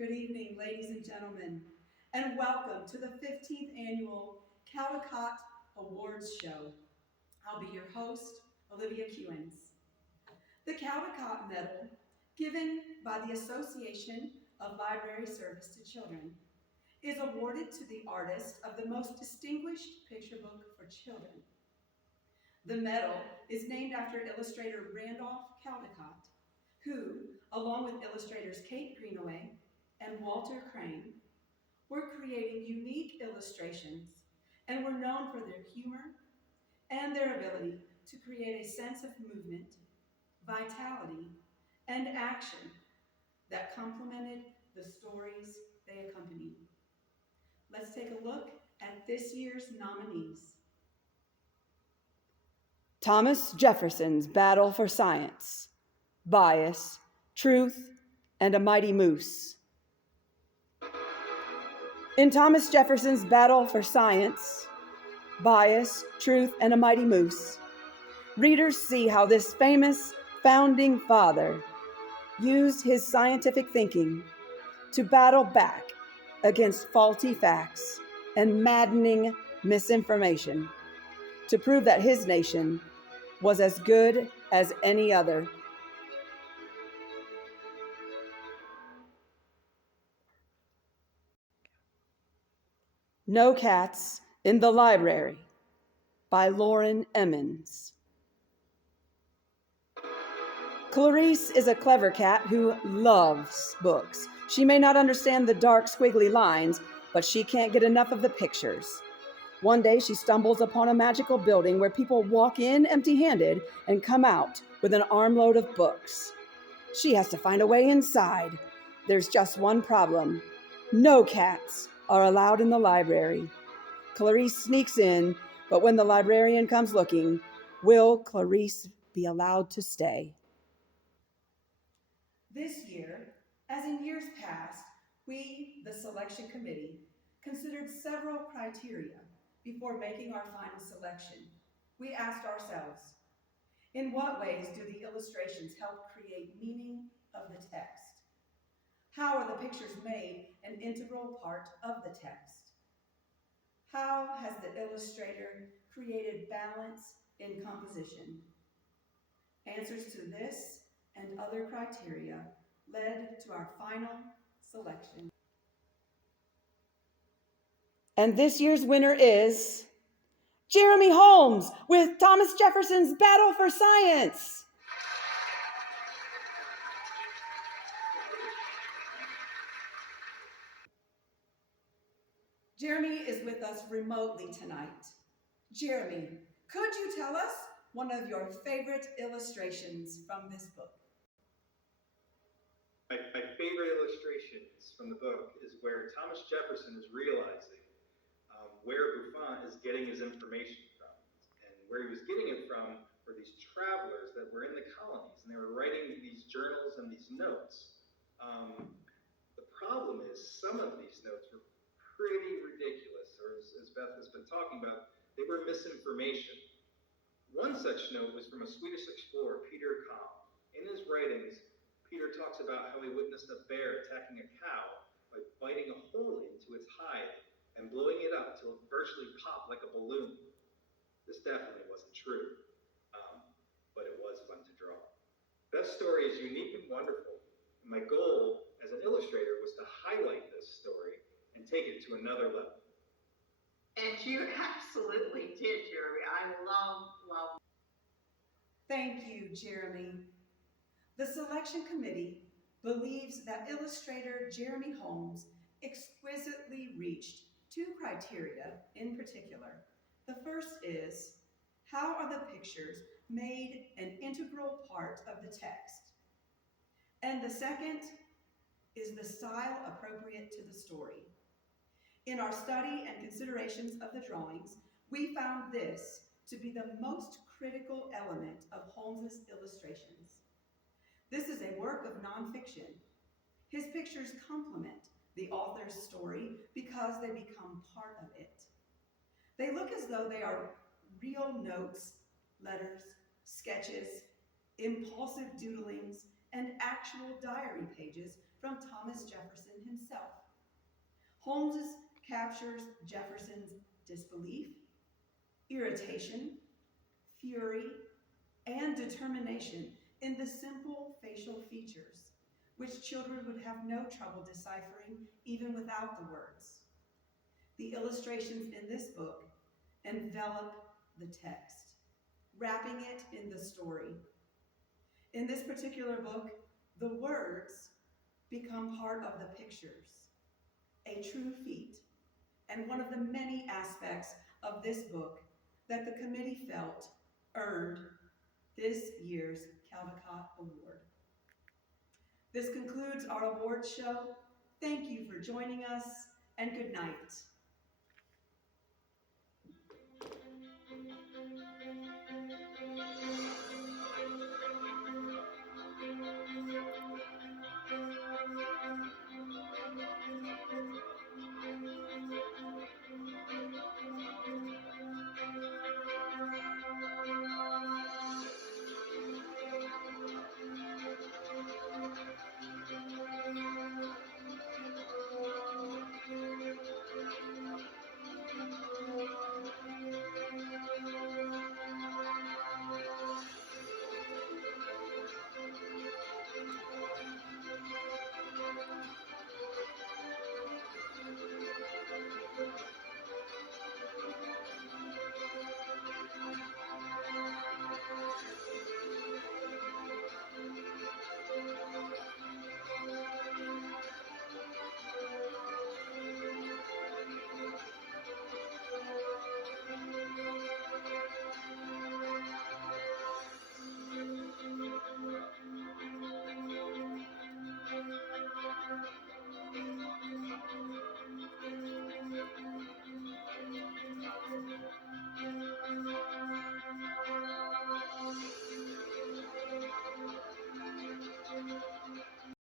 Good evening, ladies and gentlemen, and welcome to the 15th annual Caldecott Awards Show. I'll be your host, Olivia Kewins. The Caldecott Medal, given by the Association of Library Service to Children, is awarded to the artist of the most distinguished picture book for children. The medal is named after illustrator Randolph Caldecott, who, along with illustrators Kate Greenaway and Walter Crane, were creating unique illustrations and were known for their humor and their ability to create a sense of movement, vitality, and action that complemented the stories they accompanied. Let's take a look at this year's nominees. Thomas Jefferson's Battle for Science, Bias, Truth, and a Mighty Moose. In Thomas Jefferson's Battle for Science, Bias, Truth, and a Mighty Moose, readers see how this famous founding father used his scientific thinking to battle back against faulty facts and maddening misinformation to prove that his nation was as good as any other. No Cats in the Library by Lauren Emmons. Clarice is a clever cat who loves books. She may not understand the dark, squiggly lines, but she can't get enough of the pictures. One day she stumbles upon a magical building where people walk in empty-handed and come out with an armload of books. She has to find a way inside. There's just one problem. No cats are allowed in the library. Clarice sneaks in, but when the librarian comes looking, will Clarice be allowed to stay? This year, as in years past, we, the selection committee, considered several criteria before making our final selection. We asked ourselves, in what ways do the illustrations help create meaning of the text? How are the pictures made an integral part of the text? How has the illustrator created balance in composition? Answers to this and other criteria led to our final selection. And this year's winner is Jeremy Holmes with Thomas Jefferson's Battle for Science. Jeremy is with us remotely tonight. Jeremy, could you tell us one of your favorite illustrations from this book? My favorite illustrations from the book is where Thomas Jefferson is realizing where Buffon is getting his information from. And where he was getting it from were these travelers that were in the colonies, and they were writing these journals and these notes. The problem is some of these notes were pretty ridiculous, or as Beth has been talking about, they were misinformation. One such note was from a Swedish explorer, Peter Kalm. In his writings, Peter talks about how he witnessed a bear attacking a cow by biting a hole into its hide and blowing it up till it virtually popped like a balloon. This definitely wasn't true, but it was fun to draw. Beth's story is unique and wonderful. And my goal as an illustrator was to highlight this story and take it to another level. And you absolutely did, Jeremy. I love. Thank you, Jeremy. The selection committee believes that illustrator Jeremy Holmes exquisitely reached two criteria in particular. The first is, how are the pictures made an integral part of the text? And the second is the style appropriate to the story. In our study and considerations of the drawings, we found this to be the most critical element of Holmes's illustrations. This is a work of nonfiction. His pictures complement the author's story because they become part of it. They look as though they are real notes, letters, sketches, impulsive doodlings, and action actual diary pages from Thomas Jefferson himself. Holmes captures Jefferson's disbelief, irritation, fury, and determination in the simple facial features, which children would have no trouble deciphering even without the words. The illustrations in this book envelop the text, wrapping it in the story. In this particular book, the words become part of the pictures, a true feat, and one of the many aspects of this book that the committee felt earned this year's Caldecott Award. This concludes our awards show. Thank you for joining us, and good night.